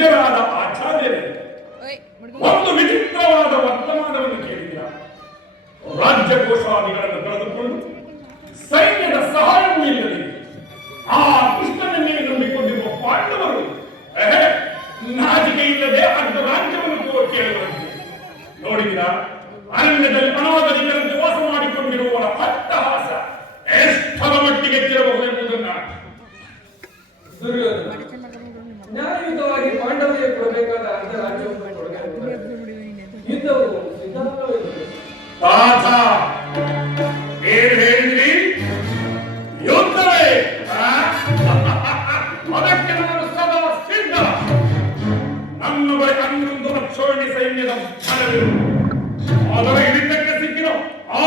ಪೂಜ್ಯರಾದ ಆಚಾರ್ಯರೇ, ಒಂದು ವಿಚಿತ್ರವಾದ ವರ್ತಮಾನವನ್ನು ಕೇಳಿದ. ರಾಜ್ಯಕೋಶಾದಿಗಳನ್ನು ಕಳೆದುಕೊಂಡು ಸೈನ್ಯದ ಸಹಾಯವೂ ಇಲ್ಲದೆ ಆ ಕೃಷ್ಣನನ್ನೇ ನಂಬಿಕೊಂಡಿರುವ ಪಾಂಡವರು ನಾಚಿಕೆ ಇಲ್ಲದೆ ಅರ್ಧ ರಾಜ್ಯವನ್ನು ಕೇಳುವಂತೆ ನೋಡಿದ. ಅರಣ್ಯದಲ್ಲಿ ಅನಾಗರಿಕರಂತೆ ವಾಸ ಮಾಡಿಕೊಂಡಿರುವವರ ಅಟ್ಟಹಾಸ ಎಷ್ಟರ ಮಟ್ಟಿಗೆ ಎತ್ತಿರಬಹುದೆಂಬುದನ್ನು ನ್ಯಾಯಯುತವಾಗಿ ಪಾಂಡವರಿಗೆ ಕೊಡಬೇಕಾದ ಅರ್ಧ ರಾಜ್ಯವನ್ನು ಕೊಡಬೇಕು. ಯುದ್ಧವು ಸಿದ್ಧವಾಗಬೇಕು. ಏನು ಹೇಳಿದ್ರಿ? ಯುದ್ಧವೇ? ಅದಕ್ಕೆ ನಾನು ಸದಾ ಸಿದ್ಧ. ನನ್ನ ಬಳಿ 11 ಲಕ್ಷ ಸೈನ್ಯದ ಬಲವಿರುವುದು. ಅದರ ಹಿಡಿತಕ್ಕೆ ಸಿಕ್ಕಿರೋ ಆ